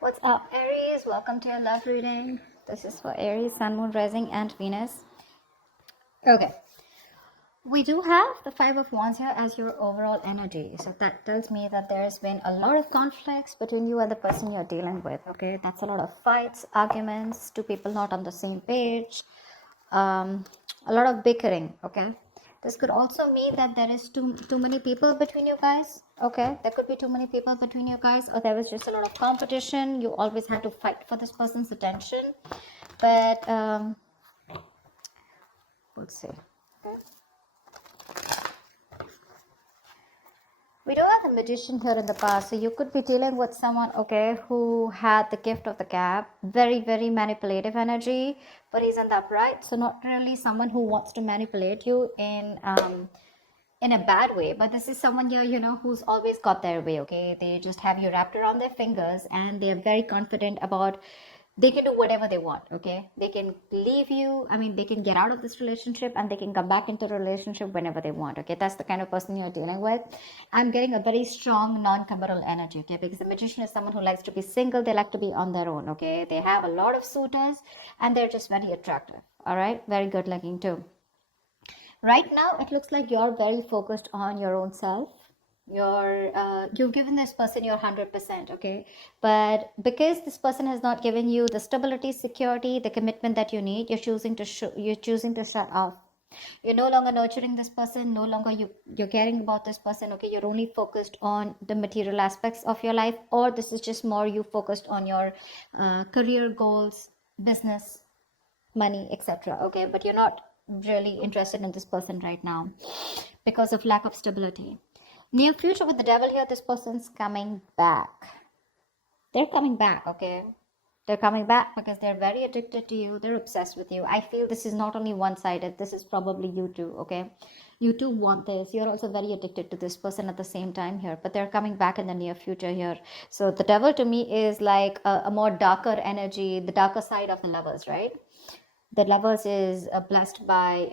What's up, Aries? Welcome to your love reading. This is for Aries, Sun, Moon, Rising, and Venus. Okay, we do have the Five of Wands here as your overall energy. So that tells me that there's been a lot of conflicts between you and the person you're dealing with. Okay, that's a lot of fights, arguments, two people not on the same page, a lot of bickering. Okay, this could also mean that there is too many people between you guys. Okay, there could be too many people between you guys, or there was just a lot of competition. You always had to fight for this person's attention. But we'll see. We do have a magician here in the past, so you could be dealing with someone, okay, who had the gift of the gab, very, very manipulative energy, but he's in the upright, so not really someone who wants to manipulate you in a bad way, but this is someone here, who's always got their way, okay? They just have you wrapped around their fingers, and they're very confident about they can do whatever they want, okay? They can leave you, they can get out of this relationship and they can come back into the relationship whenever they want, okay? That's the kind of person you're dealing with. I'm getting a very strong non-committal energy, okay? Because the magician is someone who likes to be single, they like to be on their own, okay? They have a lot of suitors and they're just very attractive, all right? Very good looking too. Right now, it looks like you're very focused on your own self. You've given this person your 100%, okay? But because this person has not given you the stability, security, the commitment that you need, you're choosing to shut off. You're no longer nurturing this person, no longer you're caring about this person, okay? You're only focused on the material aspects of your life, or this is just more you focused on your career goals, business, money, etc. Okay, but you're not really interested in this person right now because of lack of stability. Near future with the devil here, this person's coming back. They're coming back, okay? They're coming back because they're very addicted to you. They're obsessed with you. I feel this is not only one-sided. This is probably you too, okay? You too want this. You're also very addicted to this person at the same time here, but they're coming back in the near future here. So the devil to me is like a more darker energy, the darker side of the lovers, right? The lovers is blessed by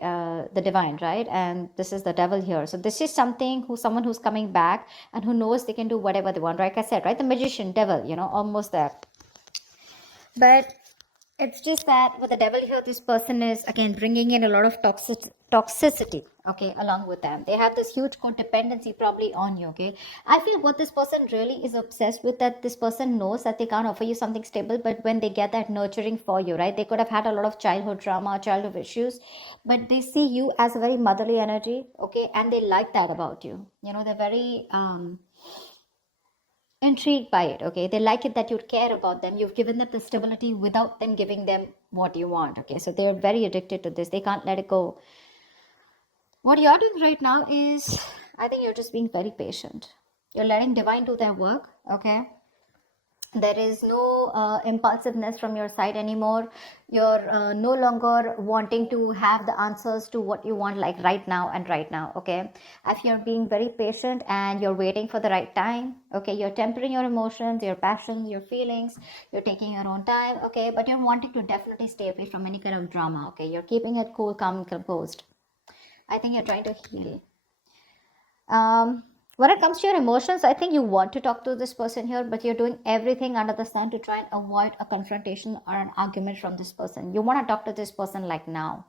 the divine, right? And this is the devil here. So this is someone who's coming back and who knows they can do whatever they want, like I said, right? The magician, devil, almost there. But it's just that with the devil here, this person is again bringing in a lot of toxicity, okay, along with them. They have this huge codependency probably on you, okay? I feel what this person really is obsessed with, that this person knows that they can't offer you something stable, but when they get that nurturing for you, right? They could have had a lot of childhood trauma, childhood issues, but they see you as a very motherly energy, okay? And they like that about you. They're very intrigued by it, okay? They like it that you care about them. You've given them the stability without them giving them what you want, okay? So they're very addicted to this. They can't let it go. What you're doing right now is, I think you're just being very patient. You're letting divine do their work, okay? There is no impulsiveness from your side anymore. You're no longer wanting to have the answers to what you want, like right now and right now, okay? If you're being very patient and you're waiting for the right time, okay? You're tempering your emotions, your passions, your feelings. You're taking your own time, okay? But you're wanting to definitely stay away from any kind of drama, okay? You're keeping it cool, calm, and composed. I think you're trying to heal. When it comes to your emotions, I think you want to talk to this person here, but you're doing everything under the sun to try and avoid a confrontation or an argument from this person. You want to talk to this person like now,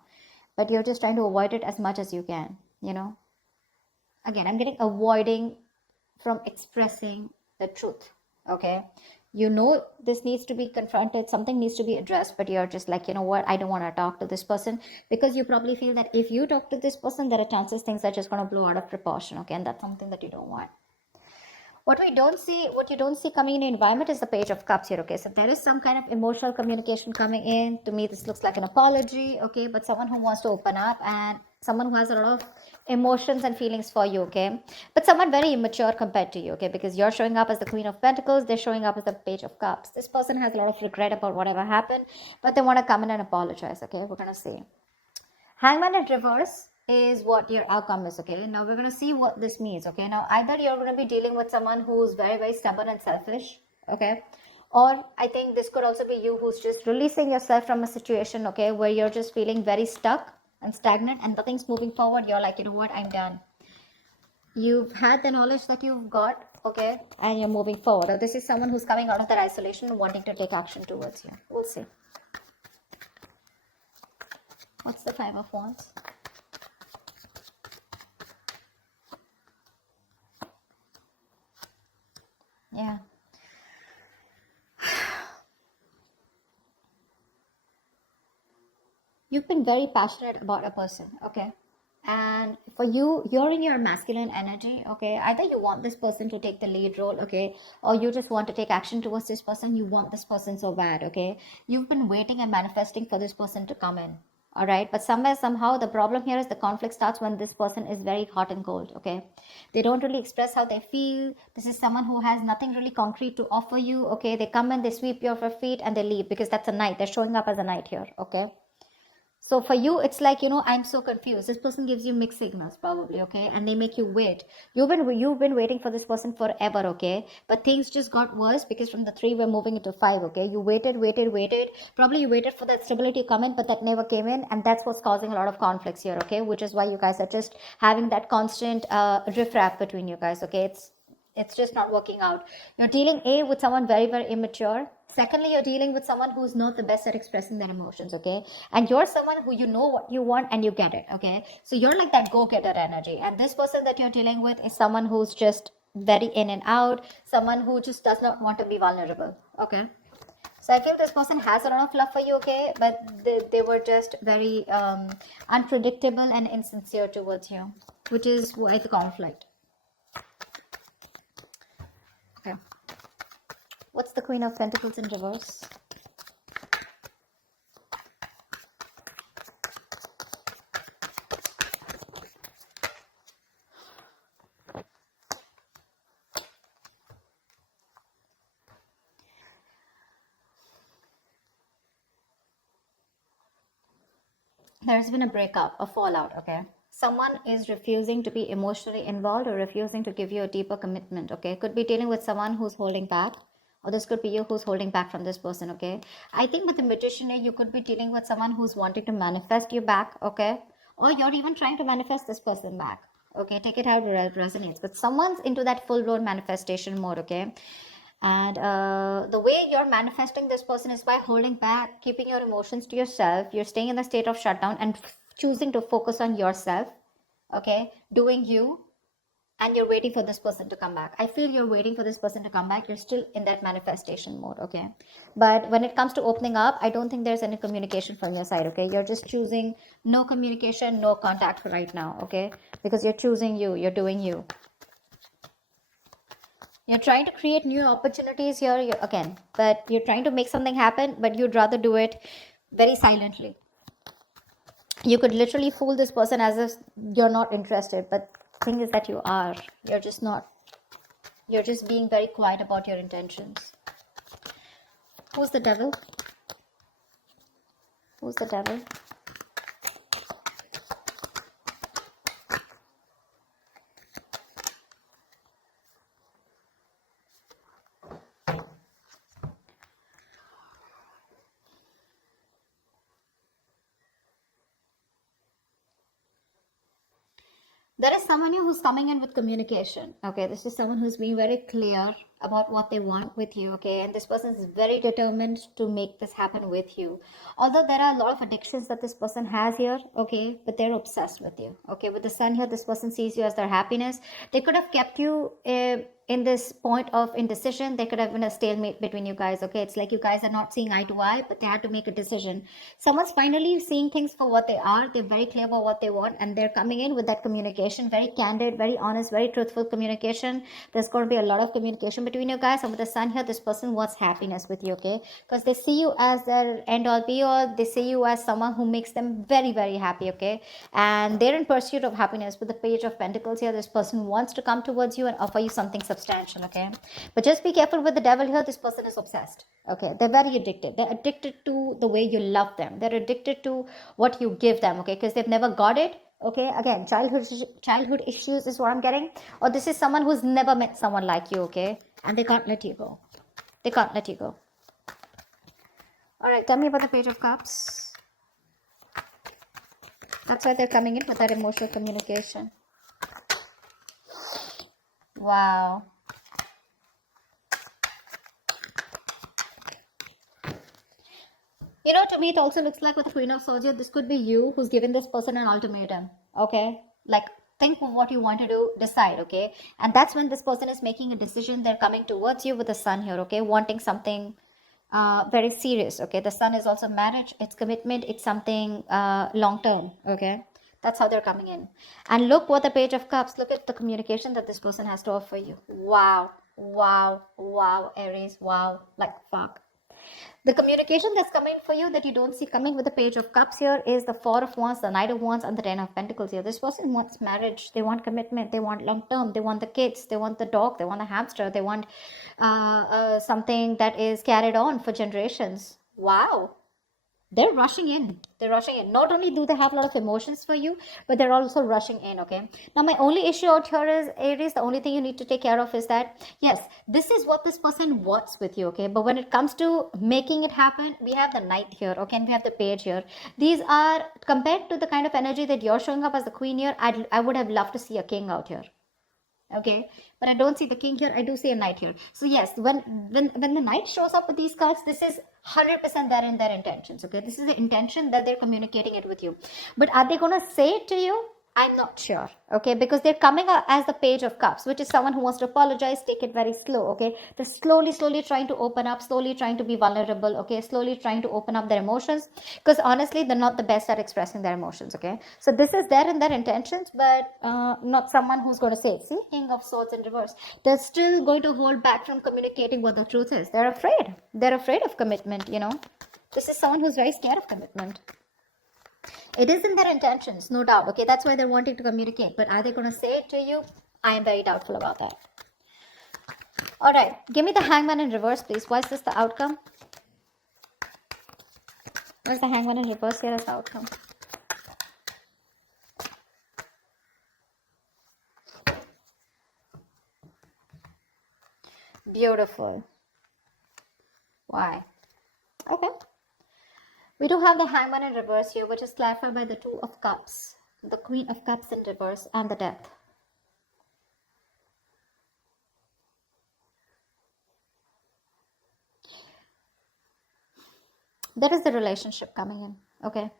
but you're just trying to avoid it as much as you can, Again, I'm getting avoiding from expressing the truth, okay? This needs to be confronted, something needs to be addressed, but you're just like, you know what, I don't want to talk to this person, because you probably feel that if you talk to this person, there are chances things are just going to blow out of proportion, okay? And that's something that you don't want. What you don't see coming in the environment is the Page of Cups here, okay? So there is some kind of emotional communication coming in. To me, this looks like an apology, okay? But someone who wants to open up, and someone who has a lot of emotions and feelings for you, okay? But someone very immature compared to you, okay? Because you're showing up as the Queen of Pentacles, they're showing up as the Page of Cups. This person has a lot of regret about whatever happened, but they want to come in and apologize, okay? We're going to see. Hangman in reverse is what your outcome is, okay? Now we're going to see what this means, okay? Now either you're going to be dealing with someone who's very, very stubborn and selfish, okay? Or I think this could also be you who's just releasing yourself from a situation, okay, where you're just feeling very stuck and stagnant and nothing's moving forward. You're like, you know what, I'm done. You've had the knowledge that you've got, okay, and you're moving forward. Or this is someone who's coming out of that isolation and wanting to take action towards you. We'll see. What's the Five of Wands? Yeah. You've been very passionate about a person, okay? And for you, you're in your masculine energy, okay? Either you want this person to take the lead role, okay? Or you just want to take action towards this person. You want this person so bad, okay? You've been waiting and manifesting for this person to come in, all right? But somewhere, somehow, the problem here is the conflict starts when this person is very hot and cold, okay? They don't really express how they feel. This is someone who has nothing really concrete to offer you, okay? They come in, they sweep you off your feet, and they leave because that's a knight. They're showing up as a knight here, okay? So for you, it's like, I'm so confused. This person gives you mixed signals, probably, okay? And they make you wait. You've been waiting for this person forever, okay? But things just got worse because from the 3, we're moving into 5, okay? You waited, waited, waited. Probably you waited for that stability to come in, but that never came in. And that's what's causing a lot of conflicts here, okay? Which is why you guys are just having that constant riff-raff between you guys, okay? It's just not working out. You're dealing with someone very, very immature. Secondly, you're dealing with someone who's not the best at expressing their emotions, okay? And you're someone who you know what you want and you get it, okay? So you're like that go-getter energy. And this person that you're dealing with is someone who's just very in and out, someone who just does not want to be vulnerable, okay? So I feel this person has a lot of love for you, okay? But they were just very unpredictable and insincere towards you, which is why the conflict. Okay. What's the Queen of Pentacles in reverse? There's been a breakup, a fallout, okay? Someone is refusing to be emotionally involved or refusing to give you a deeper commitment, okay? Could be dealing with someone who's holding back, or this could be you who's holding back from this person, okay? I think with the Magician, you could be dealing with someone who's wanting to manifest you back, okay? Or you're even trying to manifest this person back, okay? Take it how it resonates. But someone's into that full-blown manifestation mode, okay? And the way you're manifesting this person is by holding back, keeping your emotions to yourself. You're staying in the state of shutdown and choosing to focus on yourself, okay? Doing you, and you're waiting for this person to come back. I feel you're waiting for this person to come back. You're still in that manifestation mode, okay? But when it comes to opening up, I don't think there's any communication from your side, okay? You're just choosing no communication, no contact right now, okay? Because you're choosing you, you're doing you. You're trying to create new opportunities here again, but you're trying to make something happen, but you'd rather do it very silently. You could literally fool this person as if you're not interested, but thing is that you are. You're just not. You're just being very quiet about your intentions. Who's the devil? Who's the devil? There is someone who's coming in with communication, okay? This is someone who's being very clear about what they want with you, okay? And this person is very determined to make this happen with you. Although there are a lot of addictions that this person has here, okay? But they're obsessed with you, okay? With the sun here, this person sees you as their happiness. They could have kept you in this point of indecision. There could have been a stalemate between you guys, okay? It's like you guys are not seeing eye to eye, but they had to make a decision. Someone's finally seeing things for what they are. They're very clear about what they want, and they're coming in with that communication, very candid, very honest, very truthful communication. There's going to be a lot of communication between you guys. And with the sun here, this person wants happiness with you, okay? Because they see you as their end all be all. They see you as someone who makes them very, very happy, okay? And they're in pursuit of happiness. With the Page of Pentacles here, this person wants to come towards you and offer you something substantial, okay? But just be careful with the devil here. This person is obsessed, okay? They're very addicted. They're addicted to the way you love them. They're addicted to what you give them, okay? Because they've never got it, okay? Again, childhood issues is what I'm getting. Or this is someone who's never met someone like you, okay? And they can't let you go. They can't let you go. All right, tell me about the Page of Cups. That's why they're coming in with that emotional communication. Wow. To me, it also looks like with the Queen of Swords here, this could be you who's given this person an ultimatum. Okay. Like, think of what you want to do, decide. Okay. And that's when this person is making a decision. They're coming towards you with the sun here. Okay. Wanting something very serious. Okay. The sun is also marriage, it's commitment, it's something long term. Okay. That's how they're coming in. And look what the Page of Cups, look at the communication that this person has to offer you. Wow. Wow. Wow. Aries. Wow. Like, fuck. The communication that's coming for you that you don't see coming with the Page of Cups here is the Four of Wands, the Knight of Wands, and the Ten of Pentacles here. This person wants marriage. They want commitment. They want long term. They want the kids. They want the dog. They want the hamster. They want something that is carried on for generations. Wow. They're rushing in. They're rushing in. Not only do they have a lot of emotions for you, but they're also rushing in. Okay. Now, my only issue out here is, Aries, the only thing you need to take care of is that, yes, this is what this person wants with you. Okay. But when it comes to making it happen, we have the Knight here. Okay. And we have the Page here. These are, compared to the kind of energy that you're showing up as the Queen here, I would have loved to see a King out here. Okay, but I don't see the King here. I do see a Knight here. So yes, when the Knight shows up with these cards, this is 100% there in their intentions. Okay, this is the intention that they're communicating it with you. But are they gonna say it to you? I'm not sure. Okay, because they're coming up as the Page of Cups, which is someone who wants to apologize, take it very slow. Okay, they're slowly trying to open up, slowly trying to be vulnerable. Okay, slowly trying to open up their emotions, because honestly, they're not the best at expressing their emotions. Okay, so this is there in their intentions, but not someone who's going to say it. See, King of Swords in reverse. They're still going to hold back from communicating what the truth is. They're afraid. They're afraid of commitment. This is someone who's very scared of commitment. It is in their intentions, no doubt. Okay, that's why they're wanting to communicate. But are they going to say it to you? I am very doubtful about that. All right, give me the Hangman in reverse, please. Why is this the outcome? Where's the Hangman in reverse here as the outcome? Beautiful. Why? Okay. We do have the Hangman in reverse here, which is clarified by the Two of Cups, the Queen of Cups in reverse, and the Death. There is the relationship coming in, okay?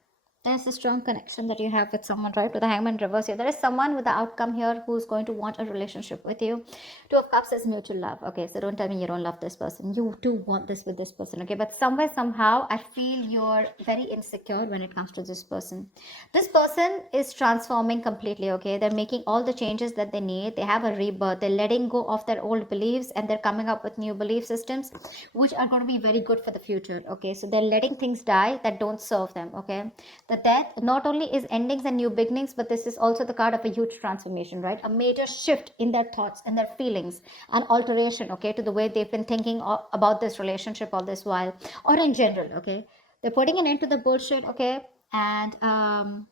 There's a strong connection that you have with someone, right? With the Hangman reverse here, there is someone with the outcome here who's going to want a relationship with you. Two of Cups is mutual love. Okay, so don't tell me you don't love this person. You do want this with this person. Okay, but somewhere, somehow, I feel you're very insecure when it comes to this person. This person is transforming completely. Okay, they're making all the changes that they need. They have a rebirth. They're letting go of their old beliefs and they're coming up with new belief systems which are going to be very good for the future. Okay, so they're letting things die that don't serve them. Okay, the Death not only is endings and new beginnings, but this is also the card of a huge transformation, right? A major shift in their thoughts and their feelings, an alteration, okay, to the way they've been thinking about this relationship all this while, or in general. Okay, they're putting an end to the bullshit. Okay, and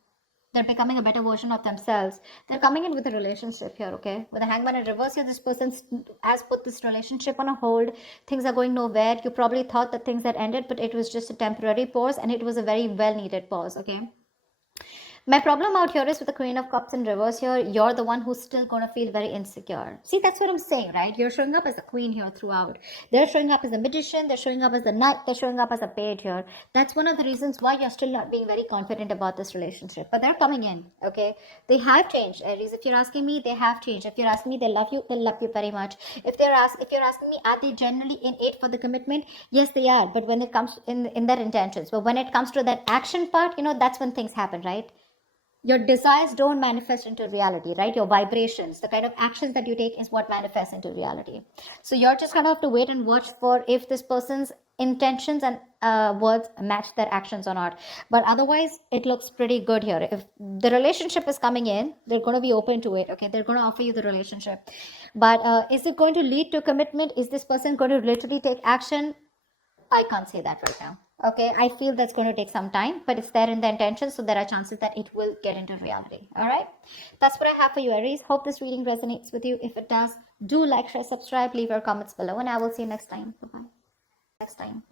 they're becoming a better version of themselves. They're coming in with a relationship here. Okay, with a Hangman in reverse here, this person has put this relationship on a hold. Things are going nowhere. You probably thought that things had ended, but it was just a temporary pause, and it was a very well needed pause. Okay, my problem out here is with the Queen of Cups in reverse here, you're the one who's still going to feel very insecure. See, that's what I'm saying, right? You're showing up as the Queen here throughout. They're showing up as a Magician. They're showing up as the Knight. They're showing up as a Page here. That's one of the reasons why you're still not being very confident about this relationship. But they're coming in, okay? They have changed, Aries. If you're asking me, they have changed. If you're asking me, they love you very much. If you're asking me, are they generally in it for the commitment? Yes, they are. But when it comes in their intentions, but when it comes to that action part, that's when things happen, right? Your desires don't manifest into reality, right? Your vibrations, the kind of actions that you take is what manifests into reality. So you're just gonna have to wait and watch for if this person's intentions and words match their actions or not. But otherwise, it looks pretty good here. If the relationship is coming in, they're going to be open to it. Okay, they're going to offer you the relationship. But is it going to lead to commitment? Is this person going to literally take action? I can't say that right now. Okay, I feel that's going to take some time, but it's there in the intention, so there are chances that it will get into reality. All right, that's what I have for you, Aries. Hope this reading resonates with you. If it does, do like, share, subscribe, leave your comments below, and I will see you next time. Bye-bye. Next time.